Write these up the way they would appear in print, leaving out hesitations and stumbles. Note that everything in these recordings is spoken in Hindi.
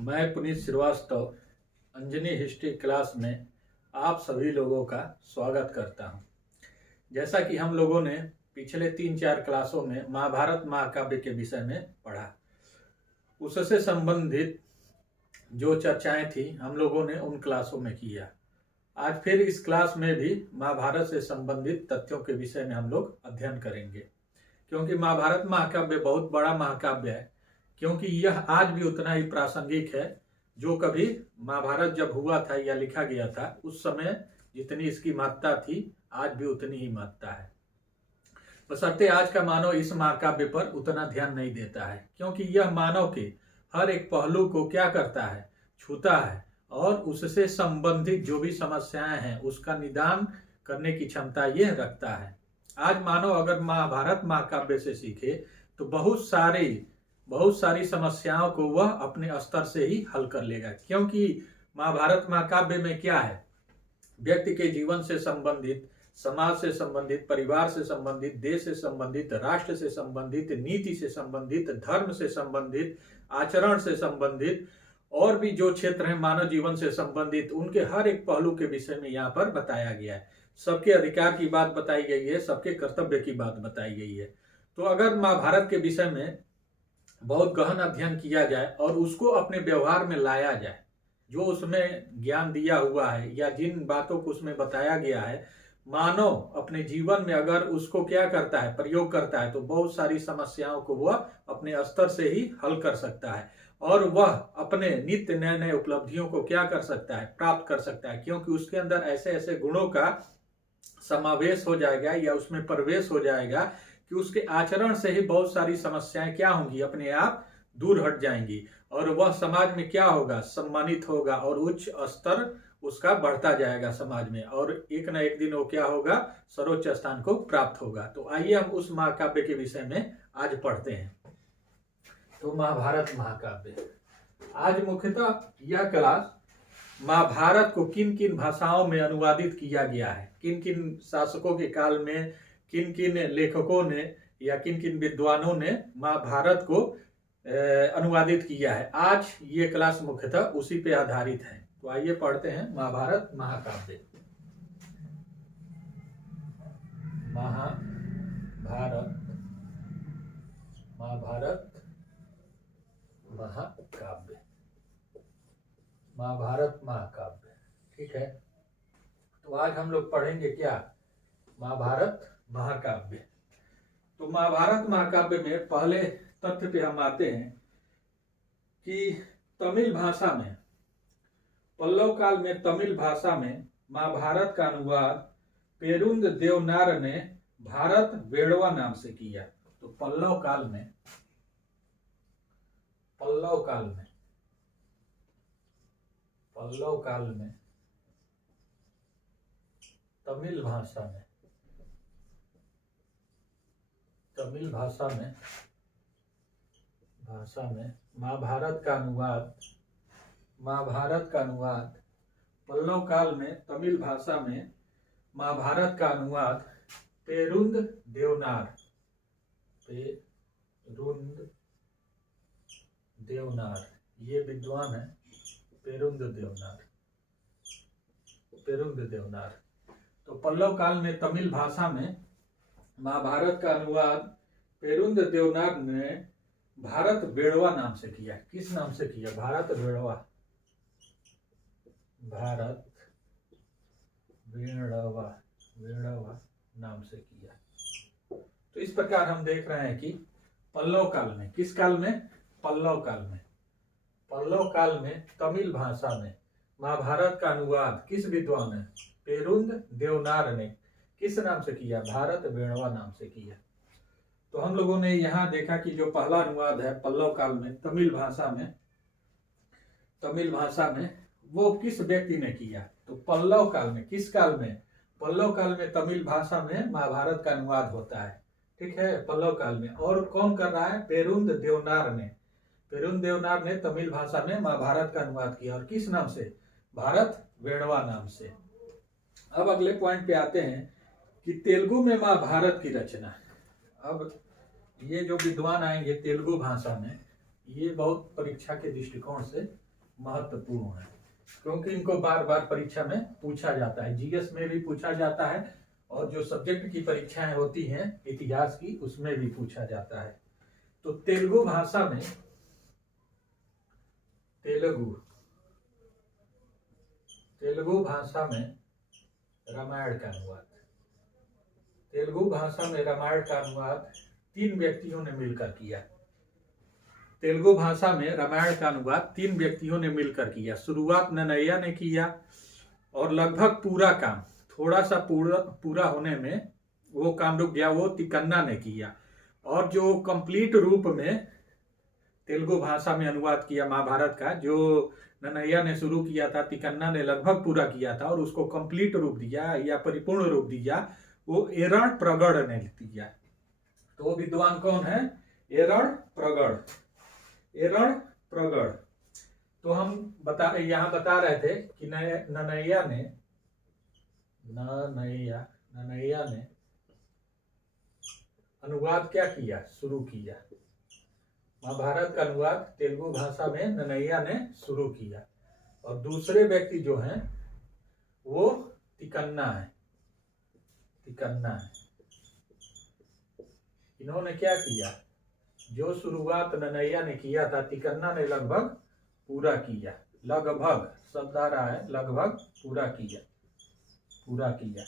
मैं पुनीत श्रीवास्तव अंजनी हिस्ट्री क्लास में आप सभी लोगों का स्वागत करता हूं। जैसा कि हम लोगों ने पिछले 3-4 क्लासों में महाभारत महाकाव्य के विषय में पढ़ा, उससे संबंधित जो चर्चाएं थी हम लोगों ने उन क्लासों में किया। आज फिर इस क्लास में भी महाभारत से संबंधित तथ्यों के विषय में हम लोग अध्ययन करेंगे, क्योंकि महाभारत महाकाव्य बहुत बड़ा महाकाव्य है। क्योंकि यह आज भी उतना ही प्रासंगिक है जो कभी महाभारत जब हुआ था या लिखा गया था उस समय जितनी इसकी महत्ता थी आज भी उतनी ही महत्ता है। बशर्ते आज का मानव इस महाकाव्य पर उतना ध्यान नहीं देता है, क्योंकि यह मानव के हर एक पहलू को क्या करता है, छूता है और उससे संबंधित जो भी समस्याएं हैं उसका निदान करने की क्षमता यह रखता है। आज मानव अगर महाभारत महाकाव्य से सीखे तो बहुत सारी समस्याओं को वह अपने स्तर से ही हल कर लेगा। क्योंकि महाभारत महाकाव्य में क्या है, व्यक्ति के जीवन से संबंधित, समाज से संबंधित, परिवार से संबंधित, देश से संबंधित, राष्ट्र से संबंधित, नीति से संबंधित, धर्म से संबंधित, आचरण से संबंधित और भी जो क्षेत्र है मानव जीवन से संबंधित, उनके हर एक पहलू के विषय में यहाँ पर बताया गया है। सबके अधिकार की बात बताई गई है, सबके कर्तव्य की बात बताई गई है। तो अगर महाभारत के विषय में बहुत गहन अध्ययन किया जाए और उसको अपने व्यवहार में लाया जाए, जो उसमें ज्ञान दिया हुआ है या जिन बातों को उसमें बताया गया है, मानव अपने जीवन में अगर उसको क्या करता है, प्रयोग करता है, तो बहुत सारी समस्याओं को वह अपने स्तर से ही हल कर सकता है और वह अपने नित्य नए नए उपलब्धियों को क्या कर सकता है, प्राप्त कर सकता है। क्योंकि उसके अंदर ऐसे ऐसे गुणों का समावेश हो जाएगा या उसमें प्रवेश हो जाएगा कि उसके आचरण से ही बहुत सारी समस्याएं क्या होंगी, अपने आप दूर हट जाएंगी और वह समाज में क्या होगा, सम्मानित होगा और उच्च स्तर उसका बढ़ता जाएगा समाज में, और एक न एक दिन वो क्या होगा, सर्वोच्च स्थान को प्राप्त होगा। तो आइए हम उस महाकाव्य के विषय में आज पढ़ते हैं। तो महाभारत महाकाव्य, आज मुख्यतः यह क्लास महाभारत को किन किन भाषाओं में अनुवादित किया गया है, किन किन शासकों के काल में किन किन लेखकों ने या किन किन विद्वानों ने महाभारत को अनुवादित किया है, आज ये क्लास मुख्यतः उसी पे आधारित है। तो आइए पढ़ते हैं महाभारत महाकाव्य। महाभारत महाकाव्य, महाभारत महाकाव्य, ठीक है। तो आज हम लोग पढ़ेंगे क्या, महाभारत महाकाव्य। तो महाभारत महाकाव्य में पहले तथ्य पे हम आते हैं कि तमिल भाषा में, पल्लव काल में तमिल भाषा में महाभारत का अनुवाद पेरुंद देवनार ने भारत वेड़वा नाम से किया। तो पल्लव काल में तमिल भाषा में महाभारत का अनुवाद पल्लव काल में तमिल भाषा में महाभारत का अनुवाद पेरुंद देवनार, ये विद्वान है पेरुंद देवनार। तो पल्लव काल में तमिल भाषा में महाभारत का अनुवाद पेरुंद देवनार ने भारत वेड़वा नाम से किया। किस नाम से किया, भारत वेड़वा नाम से किया। तो इस प्रकार हम देख रहे हैं कि पल्लव काल में, किस काल में, पल्लव काल में तमिल भाषा में महाभारत का अनुवाद किस विद्वान ने, पेरुंद देवनार ने किस नाम से किया, भारत वेड़वा नाम से किया। तो हम लोगों ने यहाँ देखा कि जो पहला अनुवाद है पल्लव काल में तमिल भाषा में वो किस व्यक्ति ने किया। तो पल्लव काल में, किस काल में, पल्लव काल में तमिल भाषा में महाभारत का अनुवाद होता है, ठीक है, पल्लव काल में। और कौन कर रहा है, पेरुंद देवनार ने तमिल भाषा में महाभारत का अनुवाद किया। और किस नाम से, भारत वेड़वा नाम से। अब अगले पॉइंट पे आते हैं कि तेलुगु में महाभारत की रचना। अब ये जो विद्वान आएंगे तेलुगु भाषा में, ये बहुत परीक्षा के दृष्टिकोण से महत्वपूर्ण है, क्योंकि इनको बार बार परीक्षा में पूछा जाता है। जीएस में भी पूछा जाता है और जो सब्जेक्ट की परीक्षाएं होती हैं इतिहास की, उसमें भी पूछा जाता है। तो तेलुगु भाषा में तेलुगु भाषा में रामायण का अनुवाद, तेलुगु भाषा में रामायण का अनुवाद 3 व्यक्तियों ने मिलकर किया। तेलुगु भाषा में रामायण का अनुवाद 3 व्यक्तियों ने मिलकर किया। शुरुआत नन्नय्या ने किया और लगभग पूरा काम, थोड़ा सा पूरा होने में वो काम रुक गया, वो तिकन्ना ने किया। और जो कंप्लीट रूप में तेलुगु भाषा में अनुवाद किया महाभारत का, जो नन्नय्या ने शुरू किया था, तिकन्ना ने लगभग पूरा किया था और उसको कंप्लीट रूप दिया या परिपूर्ण रूप दिया, वो एरण प्रगढ़ ने दिया। तो वो विद्वान कौन है? एरण प्रगढ़। एरण प्रगढ़। तो हम यहाँ बता रहे थे कि नन्नय्या ने अनुवाद क्या किया? शुरू किया। महाभारत का अनुवाद तेलुगु भाषा में नन्नय्या ने शुरू किया। और दूसरे व्यक्ति जो हैं वो तिकन्ना है। इन्होंने क्या किया? जो शुरुआत नन्नय्या ने किया था, तिकन्ना ने लगभग पूरा किया। लगभग शब्द आ रहा है, लगभग पूरा किया।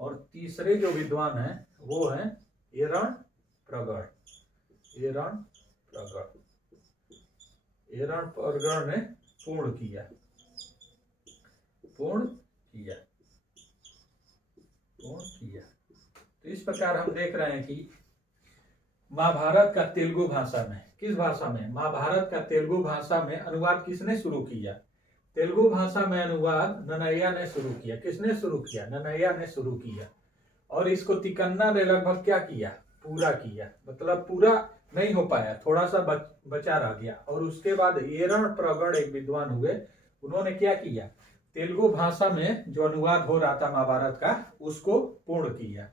और तीसरे जो विद्वान हैं वो हैं एरण प्रगढ़। एरण प्रगढ़ ने पूर्ण किया। तो इस प्रकार हम देख रहे हैं कि महाभारत का तेलुगु भाषा में, किस भाषा में? महाभारत का तेलुगु भाषा में अनुवाद किसने शुरू किया? तेलुगु भाषा में अनुवाद नन्नय्या ने शुरू किया। किसने शुरू किया? नन्नय्या ने शुरू किया। और इसको तिकन्ना ने लगभग क्या किया? पूरा किया। मतलब पूरा नहीं हो पाया, थोड़ा सा बचा रह गया। और उसके बाद एरण प्रगढ़ एक विद्वान हुए, उन्होंने क्या किया? तेलुगु भाषा में जो अनुवाद हो रहा था महाभारत का, उसको पूर्ण किया।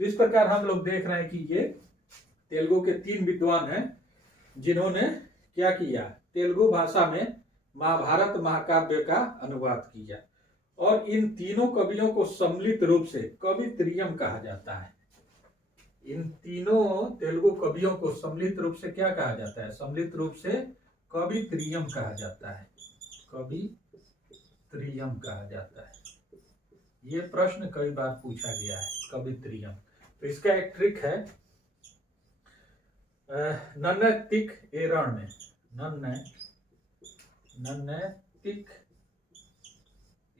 तो इस प्रकार हम लोग देख रहे हैं कि ये तेलुगु के 3 विद्वान हैं जिन्होंने क्या किया? तेलुगु भाषा में महाभारत महाकाव्य का अनुवाद किया। और इन तीनों कवियों को सम्मिलित रूप से कवित्रियम कहा जाता है। इन तीनों तेलुगु कवियों को सम्मिलित रूप से क्या कहा जाता है? सम्मिलित रूप से कवित्रियम कहा जाता है। कवित्रियम कहा जाता है। ये प्रश्न कई बार पूछा गया है, कवित्रियम। तो इसका एक ट्रिक है, नन्नतिक एरण में, नन्नतिक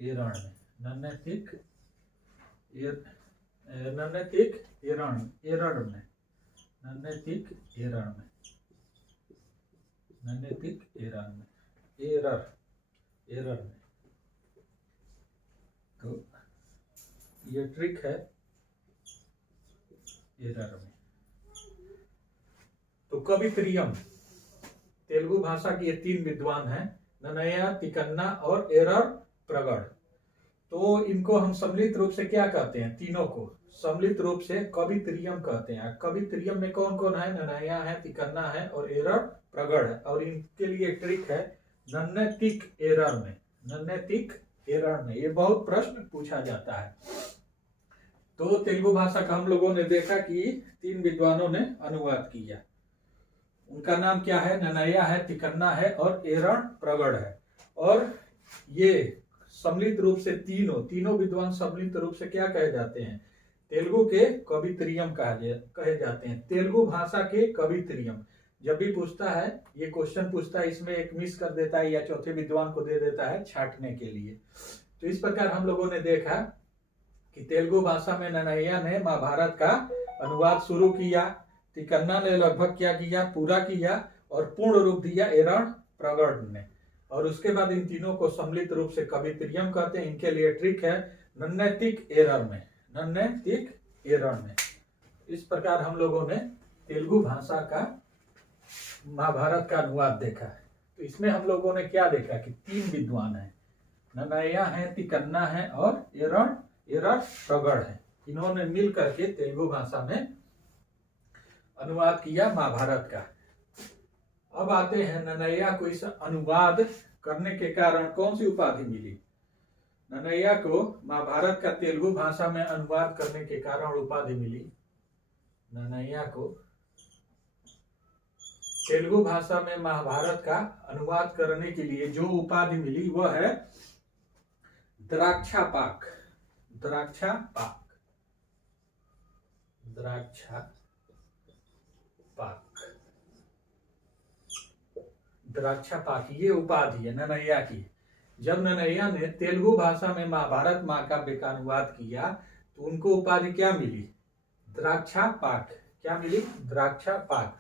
एरण में। तो ये ट्रिक है एरर में। तो कवित्रियम तेलुगु भाषा के ये 3 विद्वान हैं, नन्नय्या, तिकन्ना और एरण प्रगढ़। तो इनको हम सम्मिलित रूप से क्या कहते हैं? तीनों को सम्मिलित रूप से कवित्रियम कहते हैं। कवित्रियम में कौन कौन है? नन्नय्या है, तिकन्ना है और एरण प्रगढ़ है। और इनके लिए ट्रिक है नन्नतिक एरण में। ये बहुत प्रश्न पूछा जाता है। तो तेलुगु भाषा का हम लोगों ने देखा कि 3 विद्वानों ने अनुवाद किया। उनका नाम क्या है? नन्नय्या है, तिकन्ना है और एरण प्रगढ़ है। और ये सम्मिलित रूप से तीनों विद्वान सम्मिलित रूप से क्या कहे जाते हैं? तेलुगु के कवित्रियम कहे जाते हैं। तेलुगु भाषा के कवित्रियम। जब भी पूछता है, ये क्वेश्चन पूछता है, इसमें एक मिस कर देता है या चौथे विद्वान को दे देता है छांटने के लिए। तो इस प्रकार हम लोगों ने देखा कि तेलुगु भाषा में नन्नय्या ने महाभारत का अनुवाद शुरू किया, तिकन्ना ने लगभग क्या किया? पूरा किया और पूर्ण रूप दिया एरण प्रगढ़ ने। और उसके बाद इन तीनों को सम्मिलित रूप से कवित्रियम कहते हैं। इनके लिए ट्रिक है नन्नतिक एरण में। इस प्रकार हम लोगों ने तेलुगु भाषा का महाभारत का अनुवाद देखा है। तो इसमें हम लोगों ने क्या देखा कि 3 विद्वान हैं, नन्नय्या है, तिकन्ना है और एरण प्रगढ़ है। इन्होंने मिल करके तेलुगु भाषा में अनुवाद किया महाभारत का। अब आते हैं नन्नय्या को इस अनुवाद करने के कारण कौन सी उपाधि मिली। नन्नय्या को महाभारत का तेलुगु भाषा में अनुवाद करने के कारण उपाधि मिली। नन्नय्या को तेलुगु भाषा में महाभारत का अनुवाद करने के लिए जो उपाधि मिली वह है द्राक्षापाक। द्राक्षापाक, द्राक्षापाक, द्राक्षापाक ये उपाधि है नन्नय्या की। जब नन्नय्या ने तेलुगु भाषा में महाभारत महाकाव्य का अनुवाद किया तो उनको उपाधि क्या मिली? द्राक्षापाक। क्या मिली? द्राक्षापाक।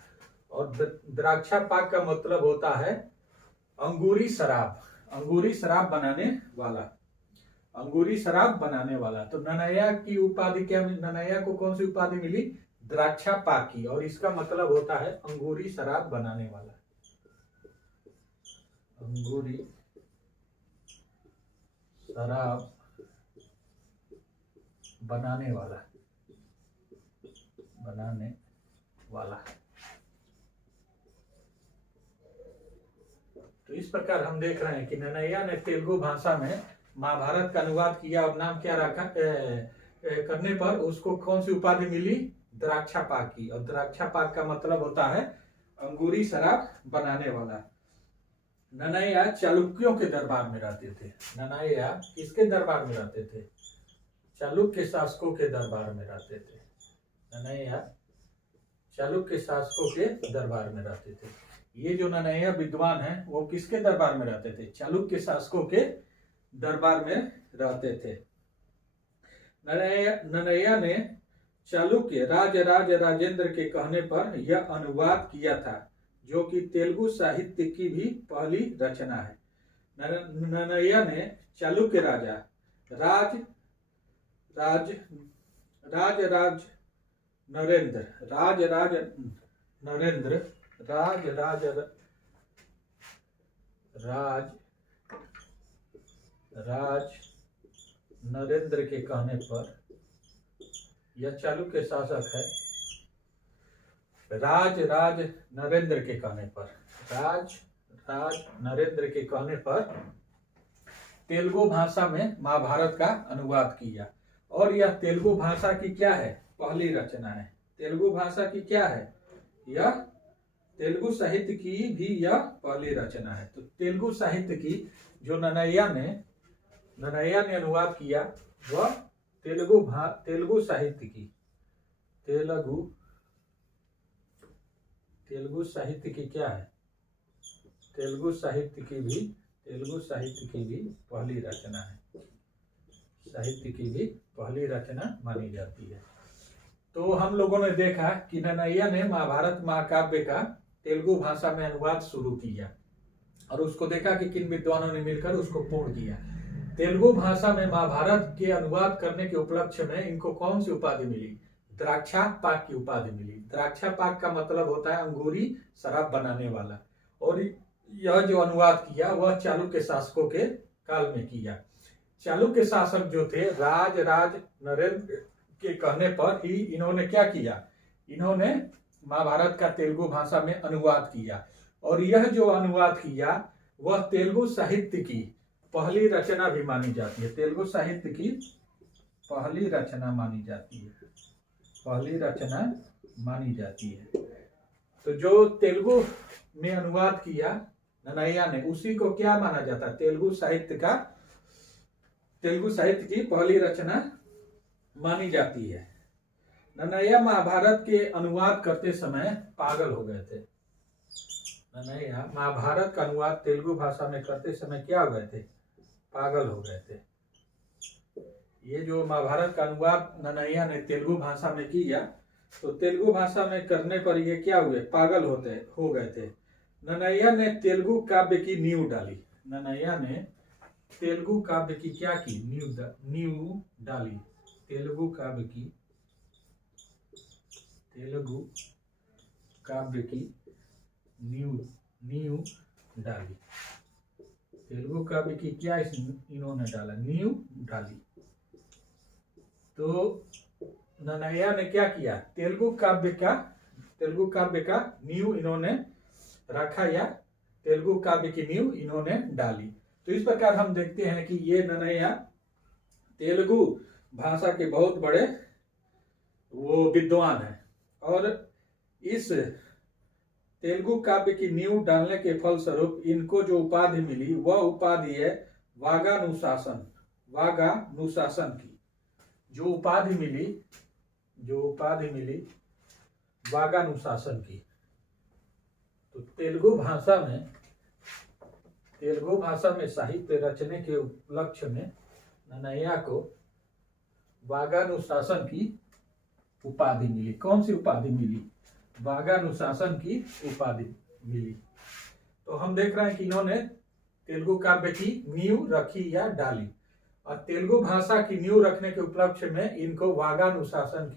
और द्राक्षापाक का मतलब होता है अंगूरी शराब, अंगूरी शराब बनाने वाला, अंगूरी शराब बनाने वाला। तो नन्नय्या की उपाधि क्या मिली? नन्नय्या को कौन सी उपाधि मिली? द्राक्षापाक की, और इसका मतलब होता है अंगूरी शराब बनाने वाला, अंगूरी शराब बनाने वाला, बनाने वाला। तो इस प्रकार हम देख रहे हैं कि नन्नय्या ने तेलुगु भाषा में महाभारत का अनुवाद किया और नाम क्या रखा करने पर उसको कौन सी उपाधि मिली? द्राक्षापाक की। और द्राक्षापाक का मतलब होता है अंगूरी शराब बनाने वाला। नन्नय्या चालुक्यों के दरबार में रहते थे। नन्नय्या किसके दरबार में रहते थे? चालुक्य शासकों के दरबार में रहते थे। नन्नय्या चालुक्य शासकों के दरबार में रहते थे। ये जो नन्नय्या विद्वान हैं वो किसके दरबार में रहते थे? चालुक्य शासकों के दरबार में रहते थे। नन्नय्या ने चालुक्य राज राजेंद्र के कहने पर यह अनुवाद किया था, जो कि तेलुगु साहित्य की भी पहली रचना है। नन्नय्या ने चालुक्य राजा राज नरेंद्र के कहने पर, यह चालुक्य शासक है, राज नरेंद्र के कहने पर, राज नरेंद्र के कहने पर तेलुगु भाषा में महाभारत का अनुवाद किया। और यह तेलुगु भाषा की क्या है? पहली रचना है। तेलुगु भाषा की क्या है? यह तेलुगु साहित्य की भी यह पहली रचना है। तो तेलुगु साहित्य की जो नन्नय्या ने अनुवाद किया वह तेलुगु साहित्य की, तेलुगु साहित्य की क्या है? तेलुगु साहित्य की भी पहली रचना है, साहित्य की भी पहली रचना मानी जाती है। तो हम लोगों ने देखा कि नन्नय्या ने महाभारत महाकाव्य का तेलुगु भाषा में अनुवाद शुरू किया और उसको देखा कि किन विद्वानों ने मिलकर उसको पूर्ण किया। तेलुगु भाषा में महाभारत के अनुवाद करने के उपलक्ष्य में इनको कौन सी उपाधि मिली? द्राक्षापाक की उपाधि मिली। द्राक्षापाक का मतलब होता है अंगूरी शराब बनाने वाला। और यह जो अनुवाद किया वह चालुक्य शासकों के काल में किया। चालुक्य शासक जो थे राज नरेंद्र के कहने पर ही इन्होंने क्या किया? इन्होंने महाभारत का तेलुगु भाषा में अनुवाद किया। और यह जो अनुवाद किया वह तेलुगु साहित्य की पहली रचना भी मानी जाती है। तेलुगु साहित्य की पहली रचना मानी जाती है, पहली रचना मानी जाती है। तो जो तेलुगु में अनुवाद किया नन्नय्या ने, उसी को क्या माना जाता है? तेलुगु साहित्य की पहली रचना मानी जाती है। नन्नय्या महाभारत के अनुवाद करते समय पागल हो गए थे। नन्नय्या महाभारत का अनुवाद तेलुगु भाषा में करते समय क्या हो गए थे? पागल हो गए थे। ये जो महाभारत का अनुवाद नन्नय्या ने तेलुगु भाषा में किया तो तेलुगु भाषा में करने पर ये क्या हुए? पागल हो गए थे। नन्नय्या ने तेलुगु काव्य की नींव डाली। नन्नय्या ने तेलुगु काव्य की क्या की? नींव डाली। तेलुगु काव्य की नींव डाली। तेलुगु काव्य की क्या इन्होंने डाला? नींव डाली। तो नन्नय्या ने क्या किया? तेलुगु काव्य का नींव इन्होंने रखा या तेलुगु काव्य की नींव इन्होंने डाली। तो इस प्रकार हम देखते हैं कि ये नन्नय्या तेलुगु भाषा के बहुत बड़े वो विद्वान हैं और इस तेलुगु काव्य की नींव डालने के फलस्वरूप इनको जो उपाधि मिली वह उपाधि है वागानुशासन। वागानुशासन की जो उपाधि मिली वागानुशासन की। तो तेलुगु भाषा में साहित्य रचने के उपलक्ष्य में नन्नय्या को वागानुशासन की उपाधि मिली। कौन सी उपाधि मिली? वागानुशासन की उपाधि मिली। तो हम देख रहे हैं कि इन्होंने तेलुगु काव्य की नींव रखी या डाली और तेलुगु भाषा की नींव रखने के उपलक्ष्य में इनको वागानुशासन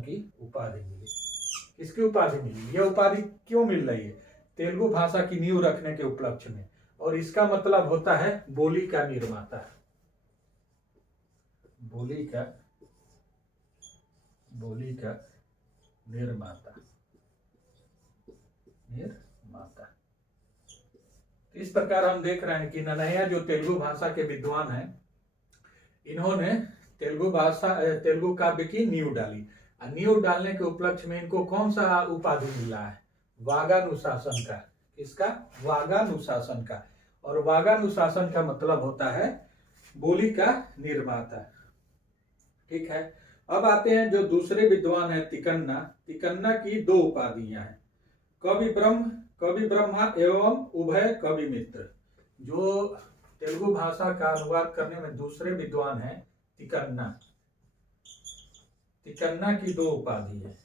की उपाधि मिली। किसकी उपाधि मिली? यह उपाधि क्यों मिल रही है? तेलुगु भाषा की नींव रखने के उपलक्ष्य में, और इसका मतलब होता है बोली का निर्माता। बोली का निर्माता। इस प्रकार हम देख रहे हैं कि नन्नय्या जो तेलुगु भाषा के विद्वान हैं, इन्होंने तेलुगु काव्य की नींव डाली। नींव डालने के उपलक्ष्य में इनको कौन सा उपाधि मिला है? वागानुशासन का। किसका? वागानुशासन का। और वागानुशासन का मतलब होता है बोली का निर्माता। ठीक है। अब आते हैं जो दूसरे विद्वान है तिकन्ना। तिकन्ना की दो उपाधियां हैं, कवि ब्रह्मा एवं उभय कवि मित्र। जो तेलुगु भाषा का अनुवाद करने में दूसरे विद्वान है तिकन्ना। तिकन्ना की दो उपाधि है।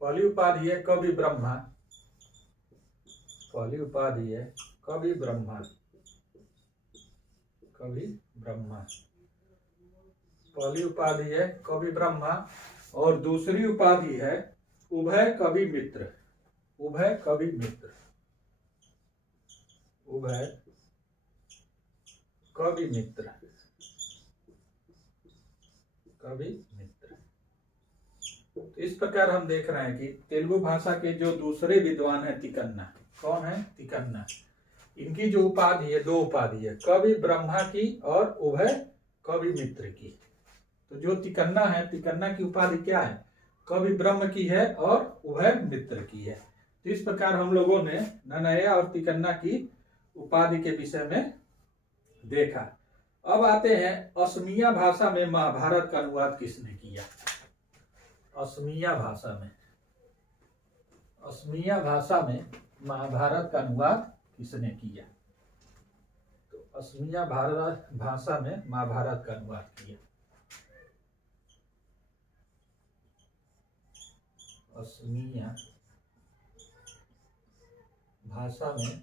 पहली उपाधि है कवि ब्रह्मा। पहली उपाधि है कवि ब्रह्मा और दूसरी उपाधि है उभय कवि मित्र। तो इस प्रकार हम देख रहे हैं कि तेलुगु भाषा के जो दूसरे विद्वान है तिकन्ना। कौन है? तिकन्ना। इनकी जो उपाधि है, दो उपाधि है, कवि ब्रह्मा की और उभय कवि मित्र की। तो जो तिकन्ना है, तिकन्ना की उपाधि क्या है? कवि ब्रह्म की है और उभय मित्र की है। तो इस प्रकार हम लोगों ने नन्नय्या और तिकन्ना की उपाधि के विषय में देखा। अब आते हैं असमिया भाषा में महाभारत का अनुवाद किसने किया? असमिया भाषा में महाभारत का अनुवाद किसने किया? तो असमिया भाषा में महाभारत का अनुवाद किया असमिया भाषा में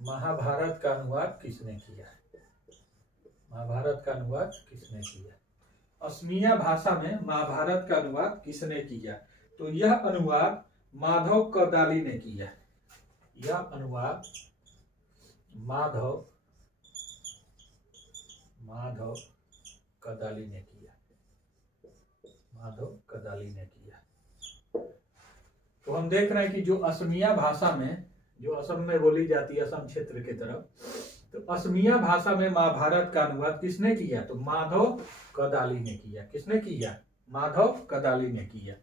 महाभारत का अनुवाद किसने किया? असमिया भाषा में महाभारत का अनुवाद किसने किया? तो यह अनुवाद माधव कदाली ने किया। माधव कदाली ने किया। तो हम देख रहे हैं कि जो असमिया भाषा में, जो असम में बोली जाती है, असम क्षेत्र की तरफ, तो असमिया भाषा में महाभारत का अनुवाद किसने किया? तो माधव कदाली ने किया। किसने किया? माधव कदाली ने किया।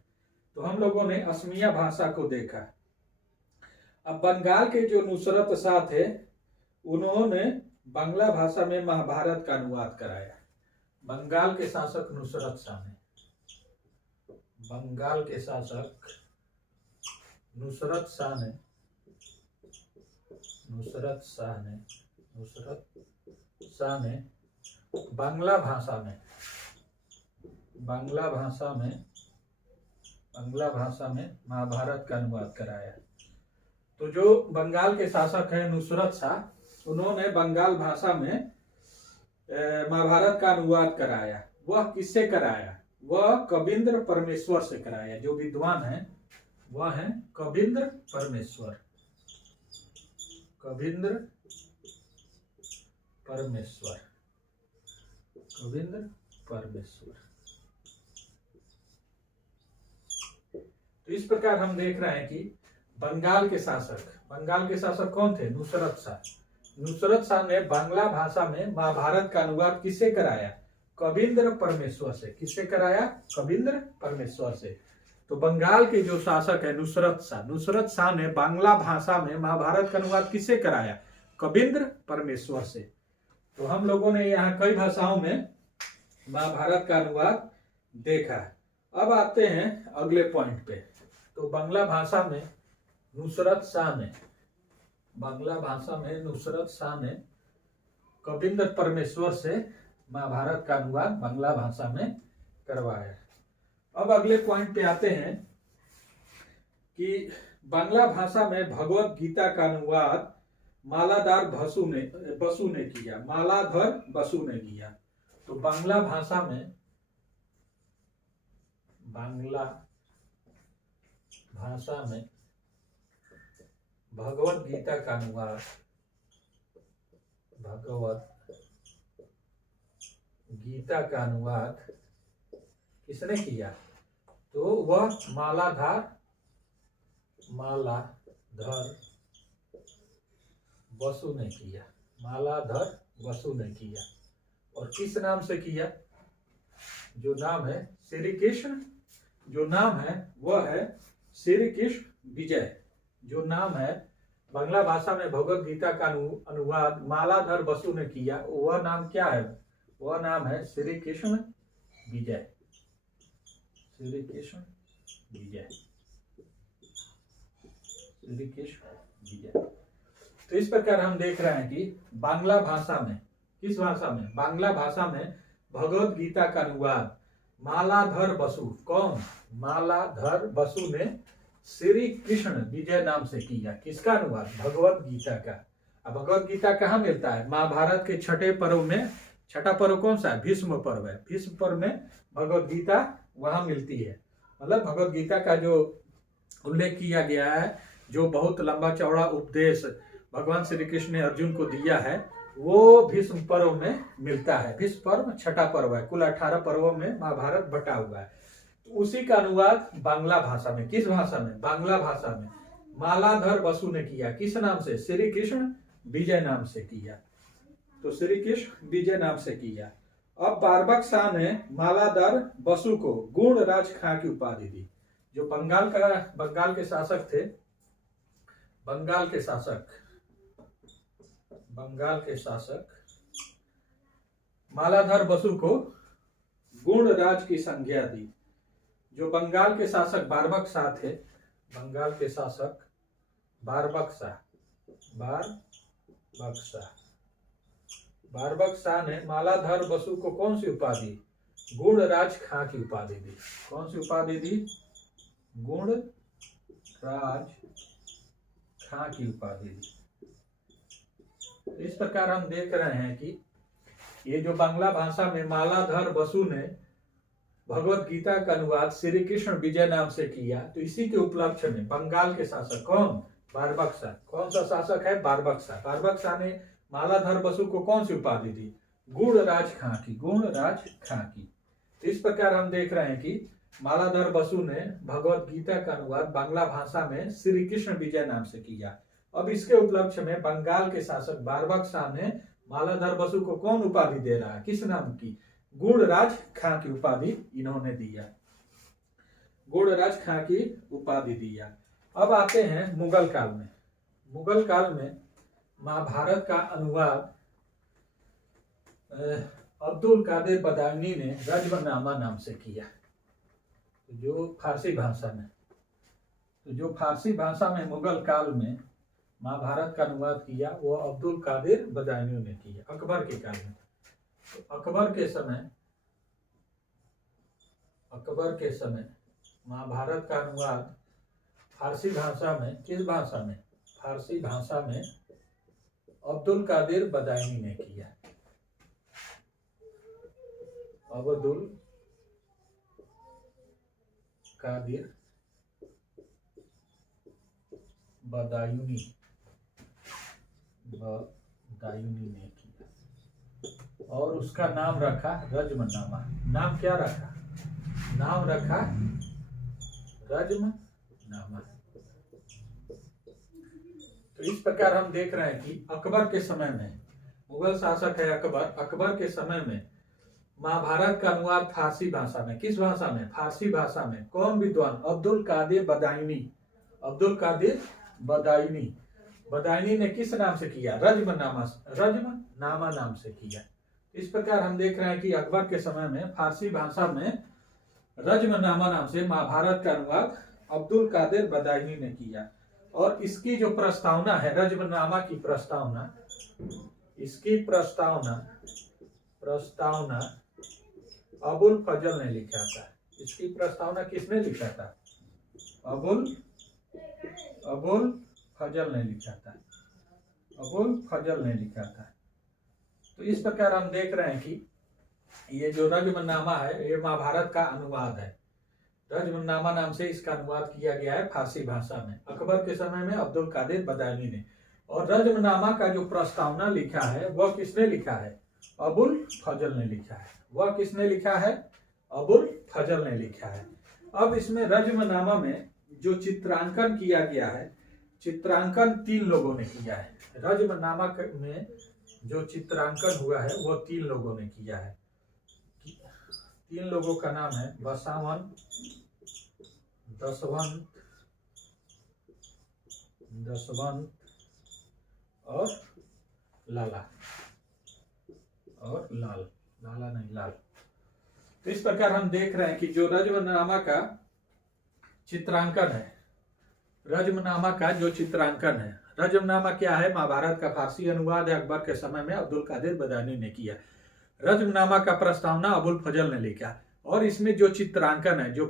तो हम लोगों ने असमिया भाषा को देखा। अब बंगाल के जो नुसरत शाह थे, उन्होंने बांग्ला भाषा में महाभारत का अनुवाद कराया। बंगाल के शासक नुसरत शाह ने बांग्ला भाषा में महाभारत का अनुवाद कराया। तो जो बंगाल के शासक है नुसरत शाह, उन्होंने बंगाल भाषा में महाभारत का अनुवाद कराया। वह किससे कराया? वह कविंद्र परमेश्वर से कराया। जो विद्वान है वह है कविंद्र परमेश्वर। कबींद्र परमेश्वर। तो इस प्रकार हम देख रहे हैं कि बंगाल के शासक कौन थे? नुसरत शाह। नुसरत शाह ने बांग्ला भाषा में महाभारत का अनुवाद किससे कराया? कबींद्र परमेश्वर से। किससे कराया? कबींद्र परमेश्वर से। तो बंगाल के जो शासक है नुसरत शाह ने बांग्ला भाषा में महाभारत का अनुवाद किससे कराया? कबींद्र परमेश्वर से। तो हम लोगों ने यहाँ कई भाषाओं में महाभारत का अनुवाद देखा है। अब आते हैं अगले पॉइंट पे। तो बांग्ला भाषा में नुसरत शाह ने कबींद्र परमेश्वर से महाभारत का अनुवाद बांग्ला भाषा में करवाया। अब अगले पॉइंट पे आते हैं कि बांग्ला भाषा में भगवत गीता का अनुवाद मालाधर बसु ने किया। तो बांग्ला भाषा में भगवत गीता का अनुवाद किसने किया? तो वह मालाधर बसु ने किया। और किस नाम से किया? जो नाम है श्री कृष्ण, जो नाम है वह है श्री कृष्ण विजय। जो नाम है बांग्ला भाषा में भगवत गीता का अनुवाद मालाधर बसु ने किया, वह नाम क्या है? वह नाम है श्री कृष्ण विजय। तो इस प्रकार हम देख रहे हैं कि बांग्ला भाषा में, किस भाषा में? बांग्ला भाषा में भगवत गीता का अनुवाद मालाधर बसु, कौन? मालाधर बसु ने श्री कृष्ण विजय नाम से किया। किसका अनुवाद? भगवत गीता का। अब भगवत गीता कहाँ मिलता है? महाभारत के छठे पर्व में। छठा पर्व कौन सा है? भीष्म पर्व है। भीष्म पर्व में भगवत गीता वहां मिलती है। मतलब भगवत गीता का जो उल्लेख किया गया है, जो बहुत लंबा चौड़ा उपदेश भगवान श्री कृष्ण ने अर्जुन को दिया है, वो भीष्म पर्व में मिलता है। भीष्म पर्व छठा पर्व है। कुल 18 पर्वों में महाभारत बटा हुआ है। तो उसी का अनुवाद बांग्ला भाषा में, किस भाषा में? बांग्ला भाषा में मालाधर बसु ने किया। किस नाम से? श्री कृष्ण विजय नाम से किया। तो श्री कृष्ण विजय नाम से किया। अब बारबक शाह ने मालाधर बसु को गुणराज खां की उपाधि दी। जो बंगाल के शासक थे, बंगाल के शासक मालाधर बसु को गुणराज की संज्ञा दी। जो बंगाल के शासक बारबक शाह थे, बंगाल के शासक बारबक शाह ने मालाधर बसु को कौन सी उपाधि? गुणराज खां की उपाधि दी। कौन सी उपाधि दी? गुणराज खां की उपाधि दी। इस प्रकार हम देख रहे हैं कि ये जो बांग्ला भाषा में मालाधर बसु ने भगवत गीता का अनुवाद श्री कृष्ण विजय नाम से किया, तो इसी के उपलक्ष्य में बंगाल के शासक कौन? बारबक शाह। कौन सा शासक है? बारबक शाह। बारबक शाह ने मालाधर बसु को कौन सी उपाधि दी? गुणराज खां की। तो इस प्रकार हम देख रहे हैं कि मालाधर बसु ने भगवत गीता का अनुवाद बांग्ला भाषा में श्री कृष्ण विजय नाम से किया। अब इसके उपलक्ष्य में बंगाल के शासक बारबक शाह ने मालाधर बसु को कौन उपाधि दे रहा है? किस नाम की? गुणराज खां की उपाधि इन्होंने दिया। गुणराज खां की उपाधि दिया। अब आते हैं मुगल काल में। मुगल काल में महाभारत का अनुवाद अब्दुल कादिर बदायूनी ने रज्मनामा नाम से किया। जो फारसी भाषा में मुगल काल में महाभारत का अनुवाद किया, वो अब्दुल कादिर बदायूनी ने किया अकबर के काल में। तो अकबर के समय महाभारत का अनुवाद फारसी भाषा में, किस भाषा में? फारसी भाषा में अब्दुल कादिर बदायूनी ने किया। अब्दुल कादिर बदायूनी ने किया। और उसका नाम रखा रज्मनामा। नाम क्या रखा? नाम रखा रज्मनामा। तो इस प्रकार हम देख रहे हैं कि अकबर के समय में, मुगल शासक है अकबर, अकबर के समय में महाभारत का अनुवाद फारसी भाषा में, किस भाषा में? फारसी भाषा में। कौन विद्वान? अब्दुल कादिर बदायूनी। अब्दुल कादिर बदायूनी, बदायूनी ने किस नाम से किया? रज्मनामा नाम से किया। इस प्रकार हम देख रहे हैं कि अकबर के समय में फारसी भाषा में रज्मनामा नाम से महाभारत का अनुवाद अब्दुल कादिर बदायूनी ने किया। और इसकी जो प्रस्तावना है, रज्मनामा की प्रस्तावना, इसकी प्रस्तावना अबुल फजल ने लिखा था। इसकी प्रस्तावना किसने लिखा था? अबुल फजल ने लिखा था। अबुल फजल ने लिखा था। तो इस प्रकार हम देख रहे हैं कि ये जो रज्मनामा है ये महाभारत का अनुवाद है। रज्मनामा नाम से इसका अनुवाद किया गया है फारसी भाषा में, अकबर के समय में अब्दुल कादिर बदायूनी ने। और रज्मनामा का जो प्रस्तावना लिखा है वह किसने लिखा है? अबुल फजल ने लिखा है। वह किसने लिखा है? अबुल फजल ने लिखा है। अब इसमें रज्मनामा में जो चित्रांकन किया गया है, चित्रांकन 3 लोगों ने किया है। रज्मनामा में जो चित्रांकन हुआ है वो 3 लोगों ने किया है। 3 लोगों का नाम है बसावन, दसवंत और लाला, और लाला नहीं, लाल। तो इस प्रकार हम देख रहे हैं कि जो रज्मनामा का चित्रांकन है, रज्मनामा का जो चित्रांकन है, रज्मनामा क्या है? महाभारत का फारसी अनुवाद है, अकबर के समय में अब्दुल कादिर बदायूनी ने किया। रज्मनामा का प्रस्तावना अबुल फजल ने लिखा। और इसमें जो चित्रांकन है, जो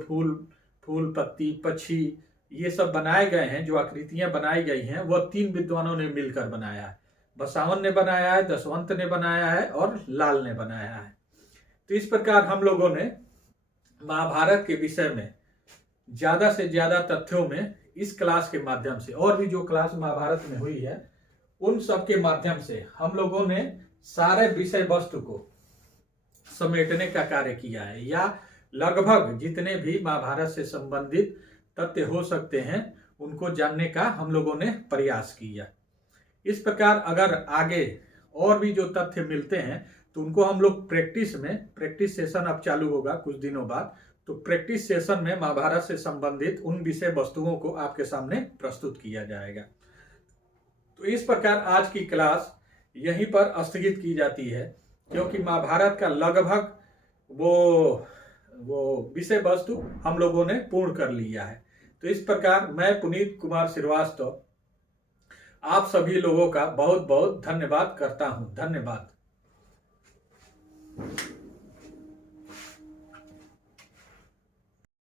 फूल पत्ती पक्षी ये सब बनाए गए हैं, जो आकृतियां बनाई गई हैं, वह 3 विद्वानों ने मिलकर बनाया है। बसावन ने बनाया है, दसवंत ने बनाया है और लाल ने बनाया है। तो इस प्रकार हम लोगों ने महाभारत के विषय में ज्यादा से ज्यादा तथ्यों में इस क्लास के माध्यम से, और भी जो क्लास महाभारत में हुई है उन सब के माध्यम से हम लोगों ने सारे विषय वस्तु को समेटने का कार्य किया है, या लगभग जितने भी महाभारत से संबंधित तथ्य हो सकते हैं उनको जानने का हम लोगों ने प्रयास किया। इस प्रकार अगर आगे और भी जो तथ्य मिलते हैं तो उनको हम लोग प्रैक्टिस सेशन अब चालू होगा कुछ दिनों बाद, तो प्रैक्टिस सेशन में महाभारत से संबंधित उन विषय वस्तुओं को आपके सामने प्रस्तुत किया जाएगा। तो इस प्रकार आज की क्लास यहीं पर स्थगित की जाती है, क्योंकि महाभारत का लगभग वो विषय वस्तु हम लोगों ने पूर्ण कर लिया है। तो इस प्रकार मैं पुनीत कुमार श्रीवास्तव आप सभी लोगों का बहुत बहुत धन्यवाद करता हूं। धन्यवाद।